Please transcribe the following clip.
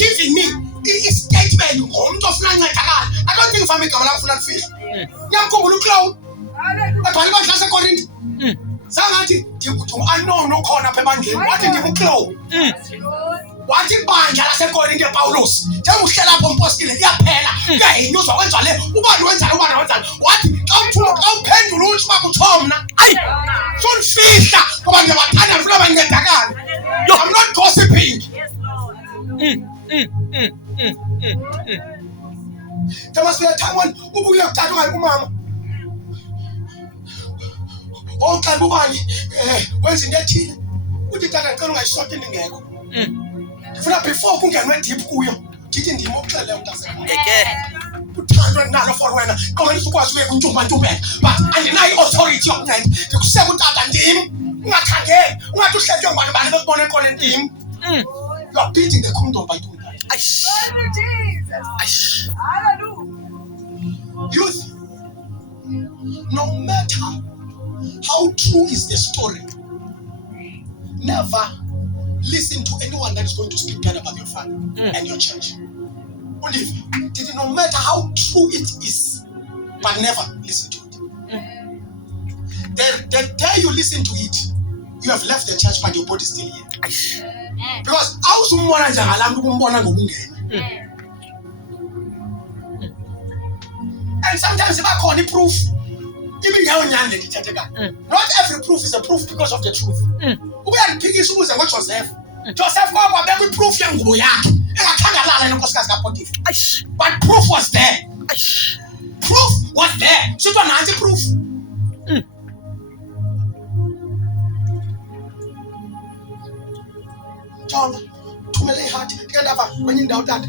giving me a statement. I don't think if I make a man fish. Young Cloud. But I want to according to Sanati, I know no corner Pemangi. What did you close? What did Banja according to Paulos? Tell shut up on posting a pena. Yeah, you saw one. What? How pen to lose Tom? Don't fish. Come on, I'm not gossiping. There must be a time when we have to my mom. All time, when's in that tea? Would you take a girl like shot in the egg? If not before, who can wait deep cool? Teaching the more $100 for when going to was way to my bed. But I deny authority of night. You say what I him. Not again. What to say your man about the bonnet calling him? You are beating the kingdom by doing that. Youth, no matter how true is the story, never listen to anyone that is going to speak bad about your family and your church. Only no matter how true it is, but never listen to it. The day you listen to it, you have left the church, but your body is still here. Because how someone is and sometimes if I call the proof, even not every proof is a proof because of the truth. We are picking schools and what Joseph. Joseph got every proof young boy. But proof was there. Proof was there. So to announce proof. John, to me hard. Get up when you doubt that.